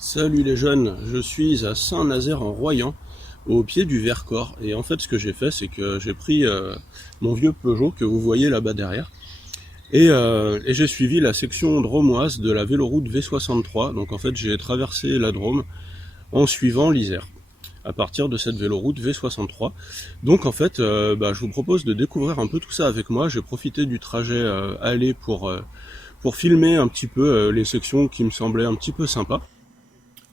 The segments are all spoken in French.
Salut les jeunes, je suis à Saint-Nazaire-en-Royan, au pied du Vercors. Et en fait, ce que j'ai fait, c'est que j'ai pris mon vieux Peugeot que vous voyez là-bas derrière, et j'ai suivi la section dromoise de la véloroute V63. Donc en fait, j'ai traversé la Drôme en suivant l'Isère, à partir de cette véloroute V63. Donc en fait, je vous propose de découvrir un peu tout ça avec moi. J'ai profité du trajet aller pour filmer un petit peu les sections qui me semblaient un petit peu sympas.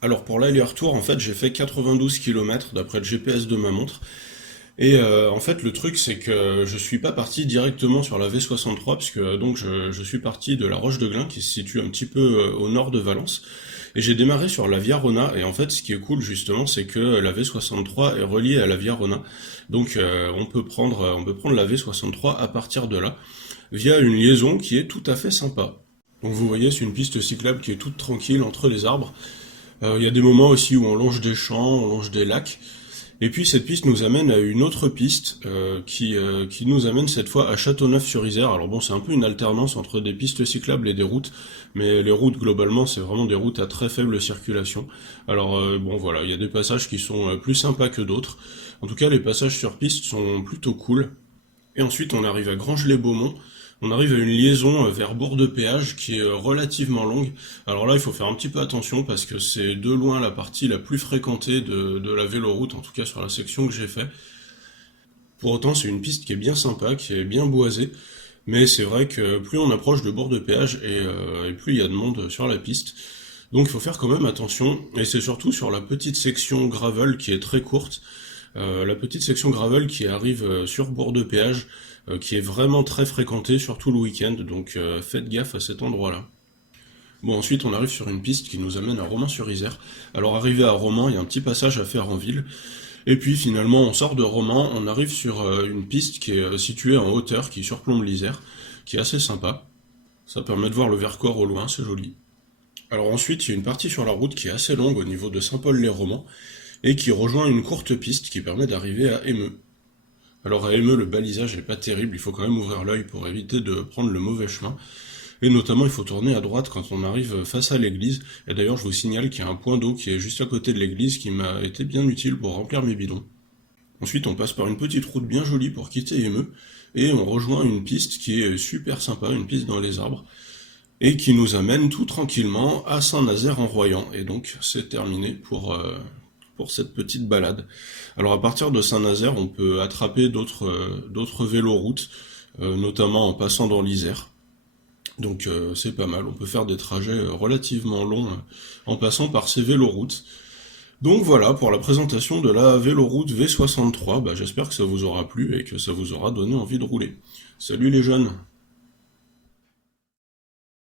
Alors pour l'aller-retour, en fait, j'ai fait 92 km d'après le GPS de ma montre. Et en fait, le truc, c'est que je suis pas parti directement sur la V63, puisque donc je suis parti de la Roche de Glin, qui se situe un petit peu au nord de Valence. Et j'ai démarré sur la Via Rona. Et en fait, ce qui est cool, justement, c'est que la V63 est reliée à la Via Rona. Donc on peut prendre la V63 à partir de là, via une liaison qui est tout à fait sympa. Donc vous voyez, c'est une piste cyclable qui est toute tranquille entre les arbres. Il y a des moments aussi où on longe des champs, on longe des lacs. Et puis cette piste nous amène à une autre piste qui nous amène cette fois à Châteauneuf-sur-Isère. Alors bon, c'est un peu une alternance entre des pistes cyclables et des routes, mais les routes globalement c'est vraiment des routes à très faible circulation. Alors bon voilà, il y a des passages qui sont plus sympas que d'autres. En tout cas, les passages sur piste sont plutôt cool. Et ensuite, on arrive à Granges-les-Beaumont. On arrive à une liaison vers Bourg-de-Péage qui est relativement longue. Alors là, il faut faire un petit peu attention parce que c'est de loin la partie la plus fréquentée de la véloroute, en tout cas sur la section que j'ai fait. Pour autant, c'est une piste qui est bien sympa, qui est bien boisée. Mais c'est vrai que plus on approche de Bourg-de-Péage et plus il y a de monde sur la piste. Donc il faut faire quand même attention. Et c'est surtout sur la petite section gravel qui est très courte. La petite section gravel qui arrive sur bord de péage, qui est vraiment très fréquentée, surtout le week-end, donc faites gaffe à cet endroit-là. Bon, ensuite on arrive sur une piste qui nous amène à Romans-sur-Isère. Alors arrivé à Romans, il y a un petit passage à faire en ville, et puis finalement on sort de Romans, on arrive sur une piste qui est située en hauteur, qui surplombe l'Isère, qui est assez sympa. Ça permet de voir le Vercors au loin, c'est joli. Alors ensuite, il y a une partie sur la route qui est assez longue au niveau de Saint-Paul-les-Romans, et qui rejoint une courte piste qui permet d'arriver à Émeux. Alors à Émeux, le balisage est pas terrible, il faut quand même ouvrir l'œil pour éviter de prendre le mauvais chemin. Et notamment, il faut tourner à droite quand on arrive face à l'église. Et d'ailleurs, je vous signale qu'il y a un point d'eau qui est juste à côté de l'église qui m'a été bien utile pour remplir mes bidons. Ensuite, on passe par une petite route bien jolie pour quitter Émeux, et on rejoint une piste qui est super sympa, une piste dans les arbres, et qui nous amène tout tranquillement à Saint-Nazaire-en-Royan. Et donc, c'est terminé pour cette petite balade. Alors à partir de Saint-Nazaire, on peut attraper d'autres véloroutes, notamment en passant dans l'Isère. Donc c'est pas mal, on peut faire des trajets relativement longs en passant par ces véloroutes. Donc voilà pour la présentation de la véloroute V63, j'espère que ça vous aura plu et que ça vous aura donné envie de rouler. Salut les jeunes!